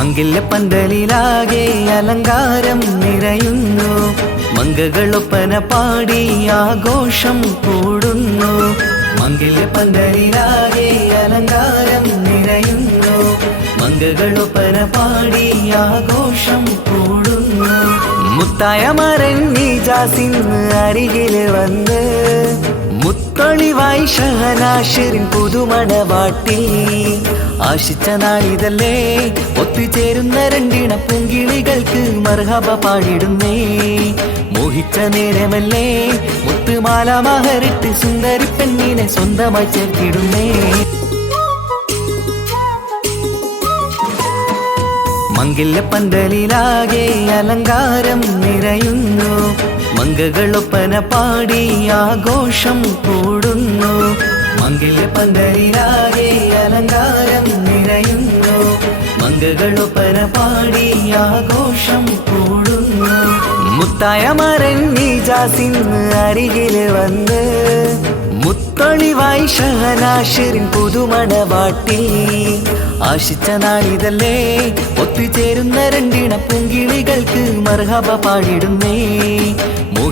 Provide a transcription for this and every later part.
മംഗല്യ പന്തലിലാകെ അലങ്കാരം നിറയുന്നു. മംഗകളൊപ്പന പാടി ആഘോഷം കൂടുന്നു. മംഗല്യ പന്തലിലാകെ അലങ്കാരം നിറയുന്നു. മംഗകളൊപ്പന പാടി ആഘോഷം കൂടുന്നു. മുത്തായ മരങ്ങി ജാസിന്ന് അരികിൽ വന്ന് മുത്തൊളിവായി ഷഹനാഷിറിൻ പുതുമണവാട്ടി ആശിച്ച നാളിതല്ലേ ഒത്തുചേരുന്ന രണ്ടിണ പൂങ്കിളികൾക്ക് മർഹബ പാടിടുന്നേ. മോഹിച്ച നേരമല്ലേ മുത്തുമാല മഹരിട്ട് സുന്ദരി പെണ്ണിനെ സ്വന്തമായി ചേർത്തിടുന്നേ. മംഗല്യ പന്തലിലാകെ അലങ്കാരം നിറയുന്നു. മംഗകളൊപ്പന പാടി ആഘോഷം കൂടുന്നു. മംഗല്യ പന്തലിലാകെ അലങ്കാരം നിറയുന്നു. മംഗകളൊപ്പന പാടി ആഘോഷം കൂടുന്നു. മുത്തായ മരങ്ങി ജാസിന്ന് അരികിൽ വന്ന് മുത്തൊളിവായി ഷഹനാഷിറിൻ പുതുമണവാട്ടി ആശിച്ച നാളിതല്ലേ ഒത്തുചേരുന്ന രണ്ടിണ പൂങ്കിളികൾക്ക് മർഹബ പാടിടുന്നേ.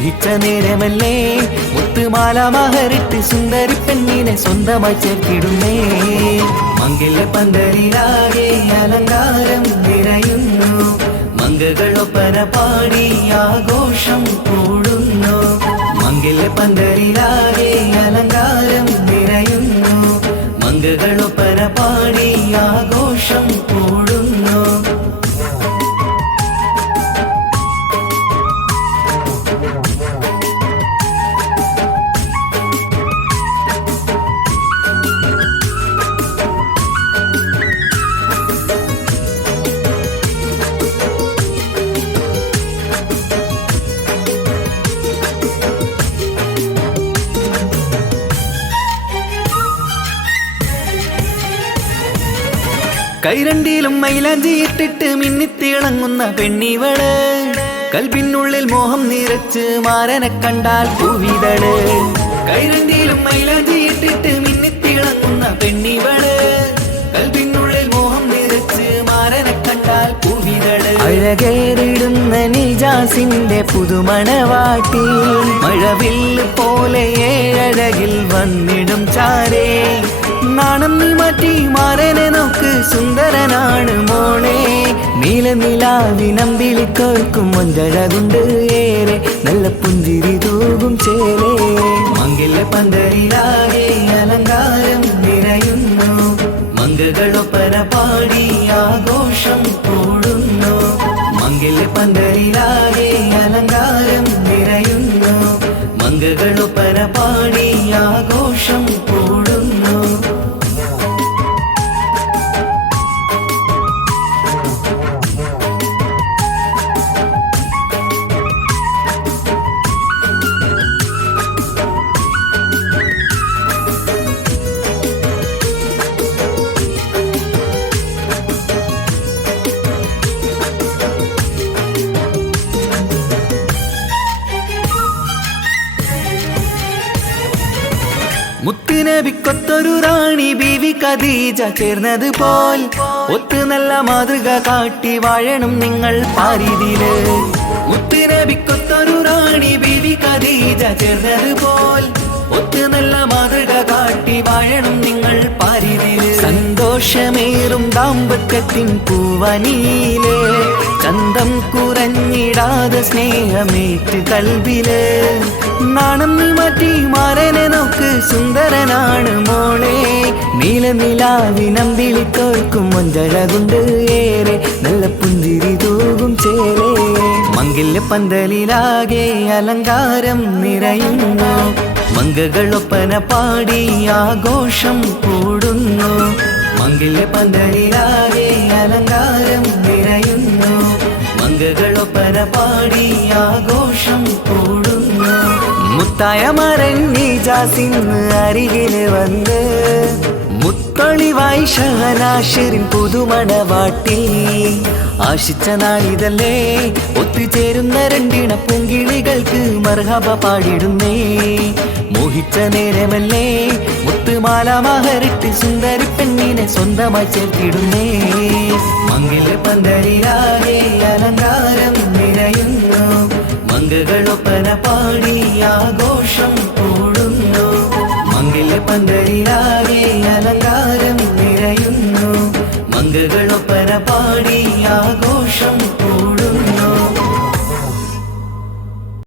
മോഹിച്ച നേരമല്ലേ? മുത്തുമാല മഹരിട്ട് സുന്ദരി പെണ്ണിനെ സ്വന്തമായി ചേർത്തിടുന്നേ. മംഗല പന്തലിലാകെ അലങ്കാരം നിറയുന്നു. മംഗകളൊപ്പന പാടി ആഘോഷം കൂടുന്നു. മംഗല പന്തലിലാകെ അലങ്കാരം കൈരണ്ടിയിലും മൈലാഞ്ചിയിട്ടിട്ട് മിന്നിത്തിളങ്ങുന്ന പെണ്ണിവൾ. കൽപ്പിനുള്ളിൽ മോഹം നിറച്ച് മാരനെ കണ്ടാൽ പൂവിതൾ. കൈരണ്ടിയിലും മൈലാഞ്ചിയിട്ടിട്ട് മിന്നിത്തിളങ്ങുന്ന പെണ്ണിവൾ. കൽപ്പിനുള്ളിൽ മോഹം നിറച്ച് മാരനെ കണ്ടാൽ പൂവിതൾ. അഴകേറിടുന്ന നിജാസിന്റെ പുതുമണവാട്ടി. മഴവില്ല് പോലെ ഏഴഴകിൽ വന്നിടും ചാരേ. നാണം നീ മാറ്റി മാറനെ നോക്ക്. സുന്ദരനാണ് മോളെ. നീല നിലാവിനം വിളിക്കോർക്കും ഒഞ്ചഴകുണ്ട് ഏറെ. നല്ല പുഞ്ചിരി തൂകും ചേലേ. മംഗല്യ പന്തലിലാകെ അലങ്കാരം നിറയുന്നു. മങ്കകളൊപ്പന പാടി ആഘോഷം കൂടുന്നു. മംഗല്യ പന്തലിലാകെ മുത്തുനബിക്കൊത്തൊരു റാണി ബീവി കദീജ ചേർന്നത് പോൽ. ഒത്ത് നല്ല മാതൃക കാട്ടി വാഴണം നിങ്ങൾ പാരിതിൽ മുത്തുനബിക്കൊത്തൊരു റാണി ബീവി കദീജ ചേർന്നത് പോൽ. ഒത്ത് നല്ല മാതൃക കാട്ടി വാഴണം നിങ്ങൾ പാരിതിൽ സന്തോഷമേറും ദാമ്പത്യത്തിൻ പൂവനീലേ ചന്തം കുറഞ്ഞിടാതെ സ്നേഹമേറ്റ് കൽവിൽ. നാണം നീ മാറ്റി മാറനെ നോക്ക് സുന്ദരനാണ് മോളെ. നീല നിലാവിനം തോൽക്കും മൊഞ്ചഴകുണ്ട് ഏറെ. നല്ല പുഞ്ചിരി തൂകും ചേരെ മങ്കിൽ പന്തലിലാകെ അലങ്കാരം നിറയുന്നു. മങ്കകളൊപ്പന പാടി ആഘോഷം കൂടുന്നു. മങ്കിൽ പന്തലിലാകെ അലങ്കാരം പാടി ആഘോഷം കൂടുന്നു. മുത്തായ മരങ്ങി ജാസിന്ന് അരികിൽ വന്ന് മുത്തൊളിവായി ഷഹനാഷിറിൻ പുതുമണവാട്ടി. ആശിച്ച നാളിതല്ലേ ഒത്തുചേരുന്ന രണ്ടിണ പൂങ്കിളികൾക്ക് മർഹബ പാടിടുന്നേ. മോഹിച്ച നേരമല്ലേ മുത്തുമാല മഹരിട്ട് സുന്ദരി പെണ്ണിനെ സ്വന്തമായി ചേർത്തിടുന്നേ. മംഗല പന്തലിലാകെ അലങ്കാര മങ്കകളൊപ്പന പാടി ആഘോഷം കൂടുന്നു. മംഗല്യ പന്തലിലാകെ